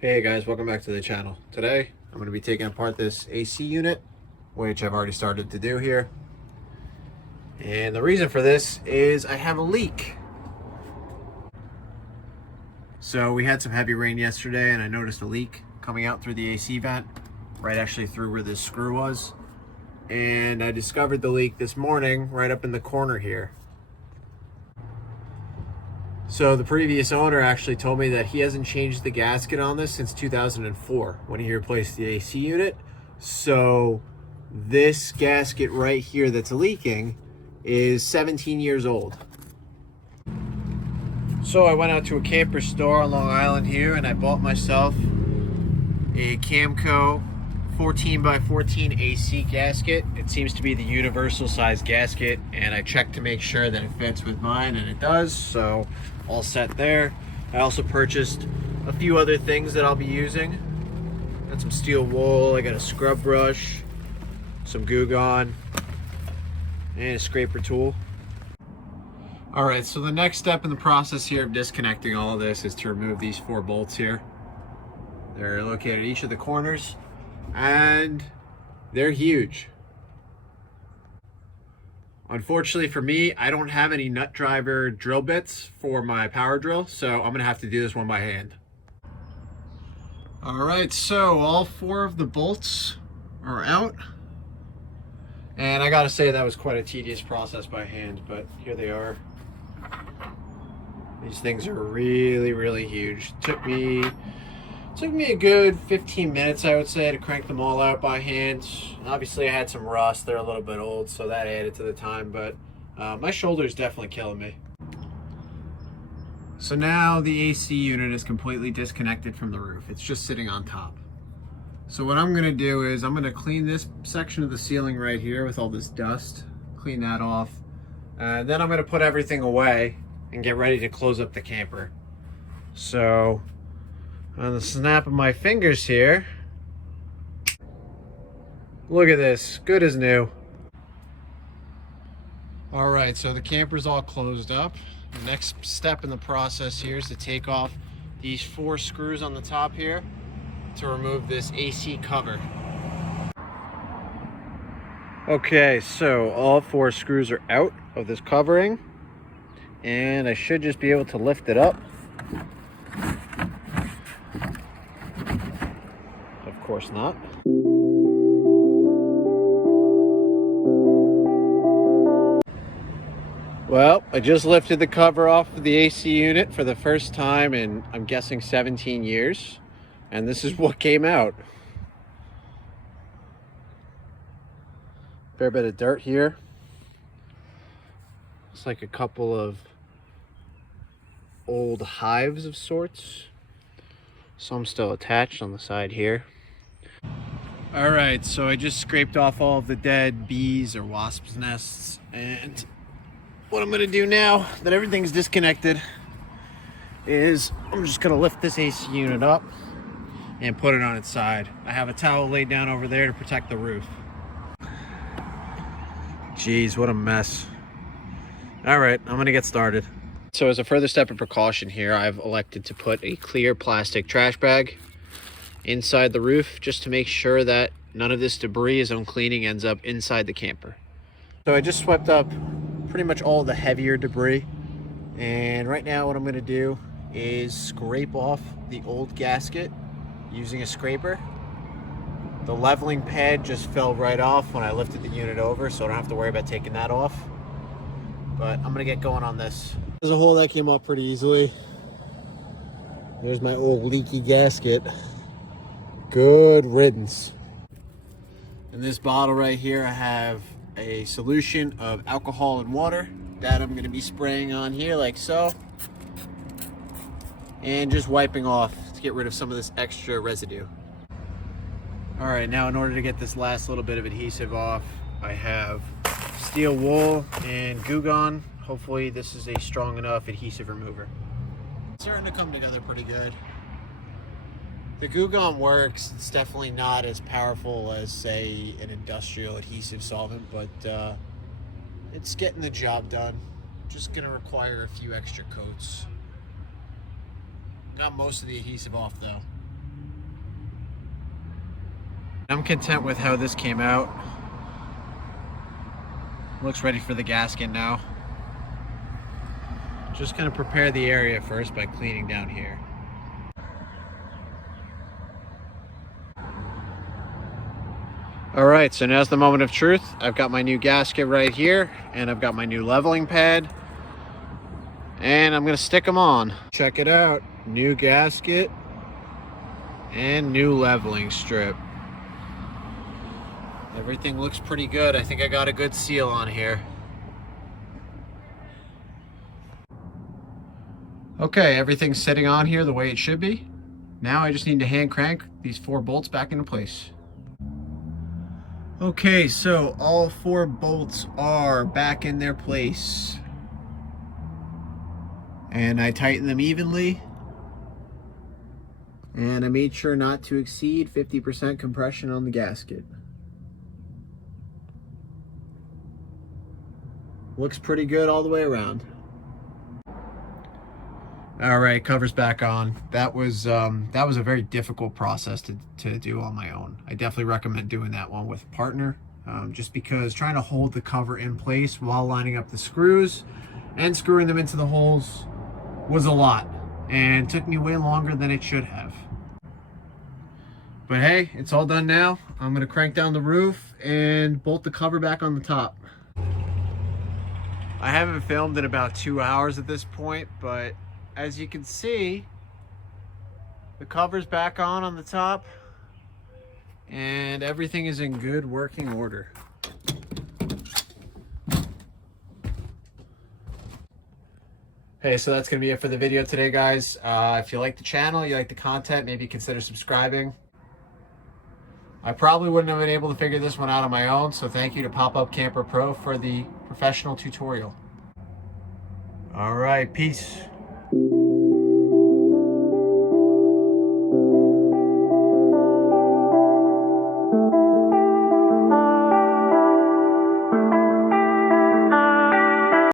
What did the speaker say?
Hey guys, welcome back to the channel. Today, I'm going to be taking apart this AC unit, which I've already started to do here. And the reason for this is I have a leak. So we had some heavy rain yesterday and I noticed a leak coming out through the AC vent, right actually through where this screw was. And I discovered the leak this morning right up in the corner here. So the previous owner actually told me that he hasn't changed the gasket on this since 2004 when he replaced the AC unit. So this gasket right here that's leaking is 17 years old. So I went out to a camper store on Long Island here and I bought myself a Camco 14x14 AC gasket. It seems to be the universal size gasket, and I checked to make sure that it fits with mine, and it does, so all set there. I also purchased a few other things that I'll be using. Got some steel wool, I got a scrub brush, some Goo Gone, and a scraper tool. Alright, so the next step in the process here of disconnecting all of this is to remove these 4 bolts here. They're located at each of the corners, and they're huge. Unfortunately for me, I don't have any nut driver drill bits for my power drill, so I'm gonna have to do this one by hand. All right, so all 4 of the bolts are out. And I gotta say that was quite a tedious process by hand, but here they are. These things are really, really huge. Took me a good 15 minutes, I would say, to crank them all out by hand. Obviously I had some rust, they're a little bit old, so that added to the time, but my shoulder's definitely killing me. So now the AC unit is completely disconnected from the roof. It's just sitting on top. So what I'm gonna do is I'm gonna clean this section of the ceiling right here with all this dust, clean that off. Then I'm gonna put everything away and get ready to close up the camper. So on the snap of my fingers here, look at this, good as new. All right, so the camper's all closed up. The next step in the process here is to take off these 4 screws on the top here to remove this AC cover. Okay, so all 4 screws are out of this covering, and I should just be able to lift it up. Of course not. Well, I just lifted the cover off of the AC unit for the first time in, I'm guessing, 17 years. And this is what came out. Fair bit of dirt here. It's like a couple of old hives of sorts. Some still attached on the side here. All right, so I just scraped off all of the dead bees or wasps' nests, and what I'm gonna do now that everything's disconnected is I'm just gonna lift this AC unit up and put it on its side. I have a towel laid down over there to protect the roof. Jeez, what a mess. All right, I'm gonna get started. So as a further step of precaution here, I've elected to put a clear plastic trash bag inside the roof just to make sure that none of this debris as I'm cleaning ends up inside the camper. So I just swept up pretty much all the heavier debris, and right now what I'm going to do is scrape off the old gasket using a scraper. The leveling pad just fell right off when I lifted the unit over, so I don't have to worry about taking that off, but I'm going to get going on this. There's a hole that came up pretty easily. There's my old leaky gasket. Good riddance. In this bottle right here I have a solution of alcohol and water that I'm going to be spraying on here like so, and just wiping off to get rid of some of this extra residue. All right, now in order to get this last little bit of adhesive off, I have steel wool and Goo Gone. Hopefully this is a strong enough adhesive remover. It's starting to come together pretty good. The Goo Gone works. It's definitely not as powerful as, say, an industrial adhesive solvent, but it's getting the job done. Just gonna require a few extra coats. Got most of the adhesive off though. I'm content with how this came out. Looks ready for the gasket now. Just gonna prepare the area first by cleaning down here. All right, so now's the moment of truth. I've got my new gasket right here, and I've got my new leveling pad, and I'm gonna stick them on. Check it out, new gasket and new leveling strip. Everything looks pretty good. I think I got a good seal on here. Okay, everything's sitting on here the way it should be. Now I just need to hand crank these 4 bolts back into place. Okay, so all 4 bolts are back in their place. And I tightened them evenly. And I made sure not to exceed 50% compression on the gasket. Looks pretty good all the way around. All right, cover's back on. That was a very difficult process to do on my own. I definitely recommend doing that one with a partner, just because trying to hold the cover in place while lining up the screws and screwing them into the holes was a lot, and took me way longer than it should have. But hey, it's all done now. I'm gonna crank down the roof and bolt the cover back on the top. I haven't filmed in about 2 hours at this point, but as you can see, the cover's back on the top, and everything is in good working order. Hey, so that's gonna be it for the video today, guys. If you like the channel, you like the content, maybe consider subscribing. I probably wouldn't have been able to figure this one out on my own, so thank you to Pop-Up Camper Pro for the professional tutorial. All right, peace.